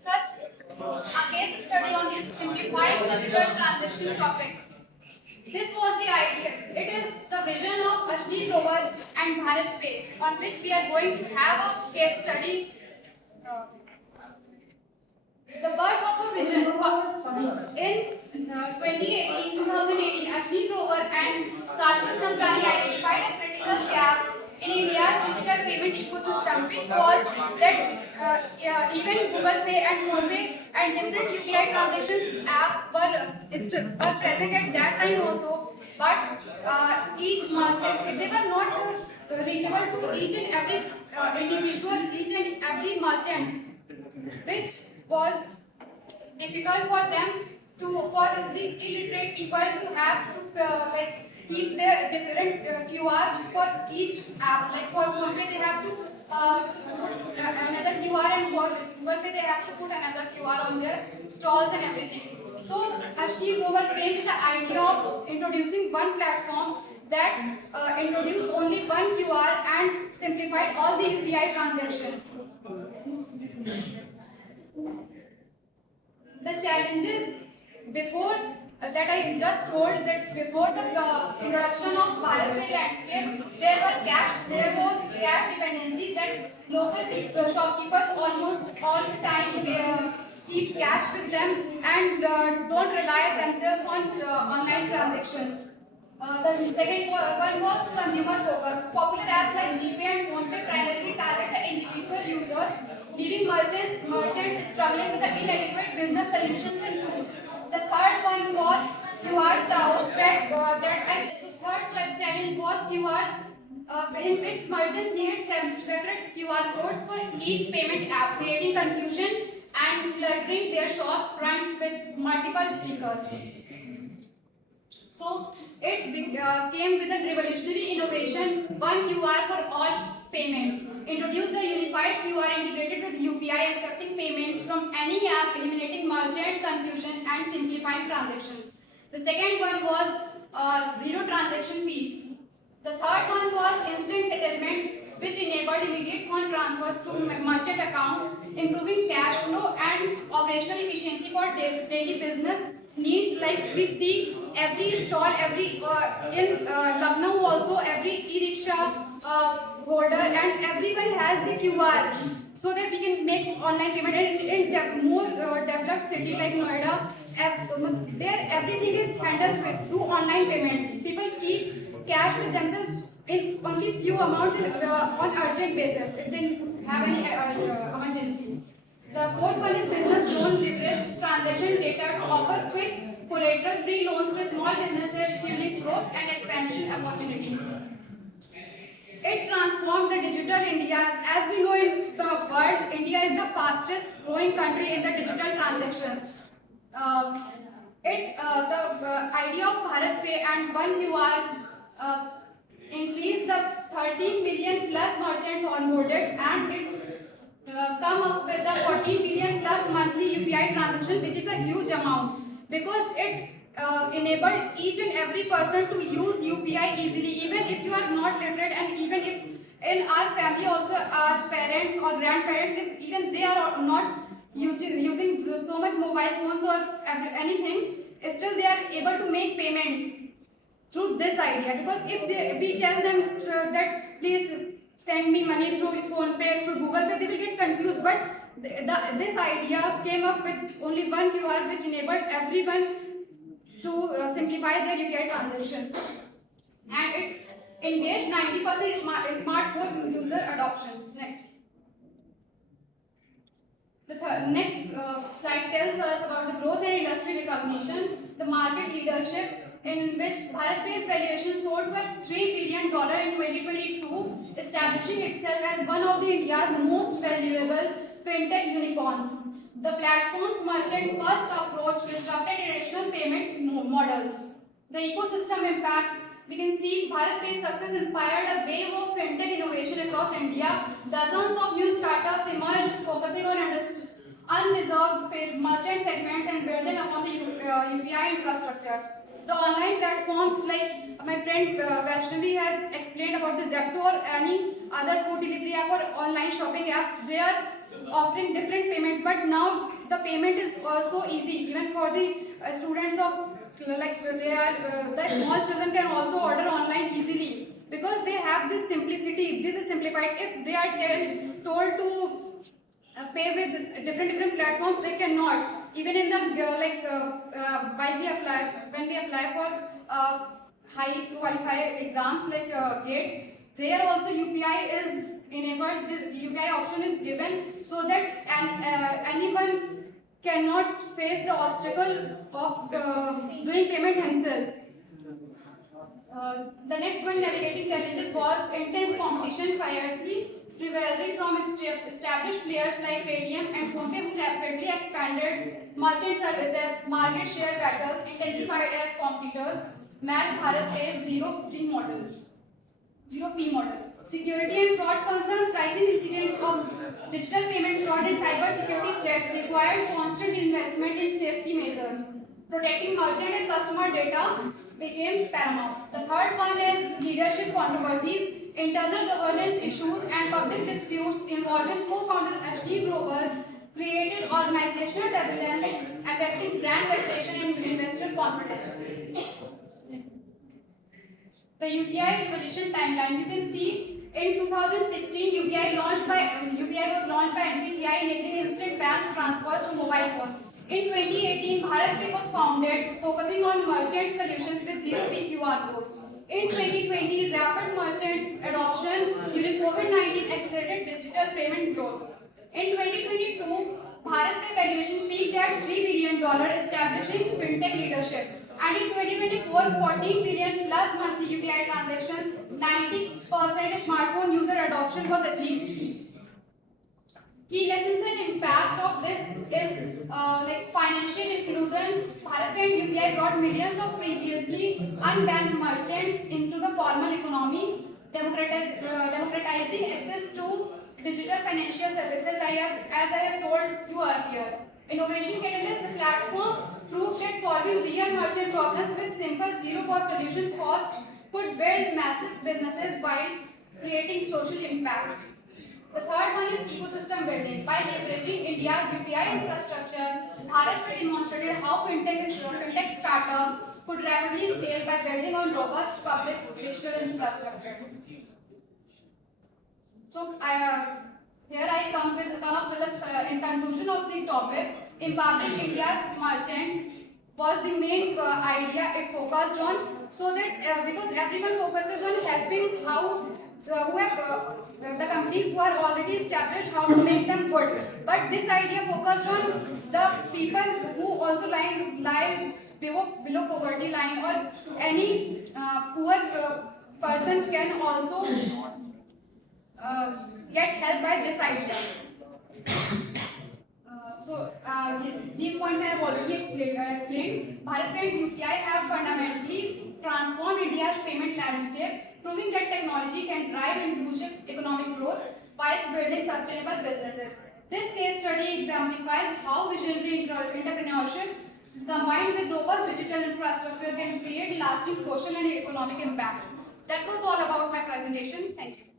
discuss a case study on the simplified digital transaction topic. This was the idea. It is the vision of Ashni Global and Bharat Pay, on which we are going to have a case study. Uh, the birth of a vision in 2018, Ashni Global and Sashwat Samprani identified a critical gap in India's digital payment ecosystem, which was that even Google Pay and PhonePe and different UPI transactions apps were present at that time also, but each merchant they were not reachable to each and every individual, each and every merchant, which was difficult for them for the illiterate people to have to keep their different QR for each app. Like for PhonePe they have to put another QR, and for Google Pay they have to put another QR on their stalls and everything. So Ashni Global came with the idea of introducing one platform that introduced only one QR and simplified all the UPI transactions. The challenges before that I just told, that before the introduction of Bharat Pay landscape, there was cash dependency, that local shopkeepers almost all the time keep cash with them and don't rely themselves on online transactions. The second one was consumer focus. Popular apps like GPay and PhonePe primarily target the individual users, leaving merchants struggling with the inadequate business solutions and tools. The third one was QR chaos. The third challenge was QR, in which merchants needed separate QR codes for each payment app, creating confusion and cluttering their shops front with multiple stickers. So it came with a revolutionary innovation, one QR for all payments. Introduced the unified QR integrated with UPI, accepting payments from any app, eliminating merchant confusion and simplifying transactions. The second one was zero transaction fees. The third one was instant settlement, which enabled immediate fund transfers to merchant accounts, improving cash flow and operational efficiency for daily business needs. Like we see every stall, in Lucknow also, every e-rickshaw holder and everyone has the QR, so that we can make online payment. And in more developed city like Noida, there everything is handled through online payment. People keep cash with themselves in only few amounts on urgent basis if they have any emergency. The fourth one is business loan leverage transaction data to offer quick collateral-free loans to small businesses, fueling growth and expansion opportunities. It transformed the digital India. As we know in the world, India is the fastest growing country in the digital transactions. The idea of Bharat Pay and one QR increased the 13 million plus merchants onboarded, and it come up with the 14 billion plus monthly UPI transaction, which is a huge amount, because it enabled each and every person to use UPI easily, even if you are not literate, and even if in our family also our parents or grandparents, if even they are not using so much mobile phones or anything, still they are able to make payments through this idea. Because if we tell them that please send me money through PhonePe, through Google Pay, they will get confused. But this idea came up with only one QR, which enabled everyone to simplify their UPI transactions, and it engaged 90% smartphone user adoption. Next. The next slide tells us about the growth and industry recognition, the market leadership, in which Bharat Pay's valuation soared to $3 billion in 2022, establishing itself as one of the India's most valuable fintech unicorns. The platform's merchant-first approach disrupted traditional payment models. The ecosystem impact, we can see Bharat Pay's success inspired a wave of fintech innovation across India. Dozens of new startups emerged, focusing on unreserved merchant segments and building upon the UPI infrastructures. The online platforms, like my friend Vaishnavi has explained about the Zepto or any other food delivery app or online shopping app, they are offering different payments, but now the payment is so easy even for the students of like they are the small children can also order online easily because they have this simplicity. This is simplified. If they are told to pay with different platforms, they cannot. Even in the when we apply for high qualified exams like GATE, there also UPI is enabled. This UPI option is given so that anyone cannot face the obstacle of doing payment himself. The next one, navigating challenges, was intense competition, fiercely rivalry from established players like Paytm and PhonePe, who rapidly expanded merchant services. Market share battles intensified as competitors matched Bharat Pay's zero fee model. Security and fraud concerns, rising incidents of digital payment fraud and cyber security threats required constant investment in safety measures. Protecting merchant and customer data became paramount. The third one is leadership controversies, internal governance issues, and public disputes involving co-founder H.D. Grover created organizational turbulence affecting brand reputation and investor confidence. The UPI revolution timeline. You can see in 2016 UPI was launched by NPCI, enabling instant bank transfers to mobile phones. In 2018, BharatPe was founded, focusing on merchant solutions with zero-fee QR codes. In 2020, rapid merchant adoption during COVID-19 accelerated digital payment growth. In 2022, BharatPe valuation peaked at $3 billion, establishing fintech leadership. And in 2024, 14 billion plus monthly UPI transactions, 90% smartphone user adoption was achieved. Key lessons and impact of this is like financial inclusion. BharatPe and UPI brought millions of previously unbanked merchants into the formal economy, democratizing access to digital financial services. As I have told you earlier, Innovation Catalyst, the platform, proved that solving real merchant problems with simple zero-cost solution could build massive businesses while creating social impact. The third one is ecosystem building. By leveraging India's UPI infrastructure, BharatPe demonstrated how fintech startups could rapidly scale by building on robust public digital infrastructure. So here I come up with a in conclusion of the topic. Empowering India's merchants was the main idea it focused on, so that because everyone focuses on helping the companies who are already established, how to make them good. But this idea focused on the people who also lie below poverty line, or any poor person can also get help by this idea. These points I have already explained. BharatPe and UPI have fundamentally transformed India's payment landscape, proving that technology can drive inclusive economic growth whilst building sustainable businesses. This case study exemplifies how visionary entrepreneurship combined with robust digital infrastructure can create lasting social and economic impact. That was all about my presentation. Thank you.